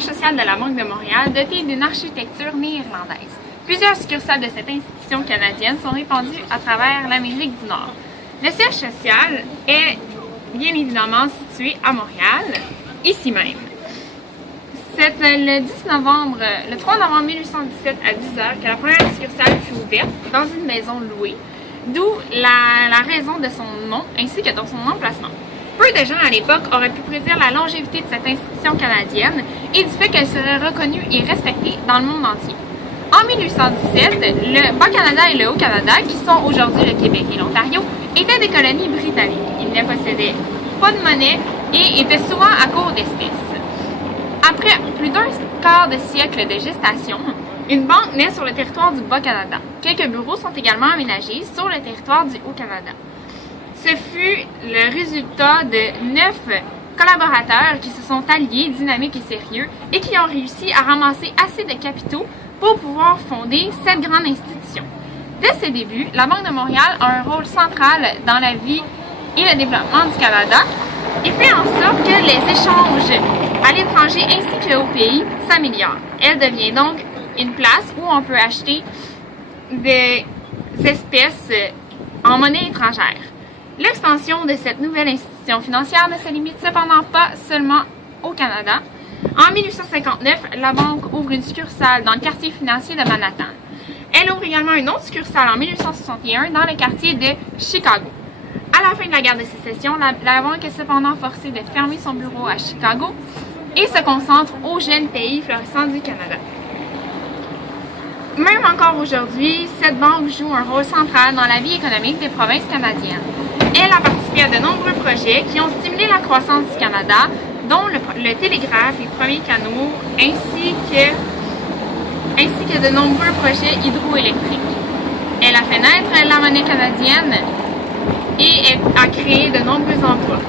siège social de la Banque de Montréal, doté d'une architecture néerlandaise. Plusieurs succursales de cette institution canadienne sont répandues à travers l'Amérique du Nord. Le siège social est bien évidemment situé à Montréal, ici même. C'est le 3 novembre 1817 à 10h que la première succursale fut ouverte dans une maison louée, d'où la raison de son nom ainsi que de son emplacement. Peu de gens à l'époque auraient pu prédire la longévité de cette institution canadienne et du fait qu'elle serait reconnue et respectée dans le monde entier. En 1817, le Bas-Canada et le Haut-Canada, qui sont aujourd'hui le Québec et l'Ontario, étaient des colonies britanniques. Ils ne possédaient pas de monnaie et étaient souvent à court d'espèces. Après plus d'un quart de siècle de gestation, une banque naît sur le territoire du Bas-Canada. Quelques bureaux sont également aménagés sur le territoire du Haut-Canada. Ce fut le résultat de 9 collaborateurs qui se sont alliés, dynamiques et sérieux, et qui ont réussi à ramasser assez de capitaux pour pouvoir fonder cette grande institution. Dès ses débuts, la Banque de Montréal a un rôle central dans la vie et le développement du Canada et fait en sorte que les échanges à l'étranger ainsi qu'au pays s'améliorent. Elle devient donc une place où on peut acheter des espèces en monnaie étrangère. L'expansion de cette nouvelle institution financière ne se limite cependant pas seulement au Canada. En 1859, la banque ouvre une succursale dans le quartier financier de Manhattan. Elle ouvre également une autre succursale en 1861 dans le quartier de Chicago. À la fin de la guerre de sécession, la banque est cependant forcée de fermer son bureau à Chicago et se concentre au jeune pays florissant du Canada. Même encore aujourd'hui, cette banque joue un rôle central dans la vie économique des provinces canadiennes. Elle a participé à de nombreux projets qui ont stimulé la croissance du Canada, dont le télégraphe, les premiers canaux, ainsi que de nombreux projets hydroélectriques. Elle a fait naître la monnaie canadienne et a créé de nombreux emplois.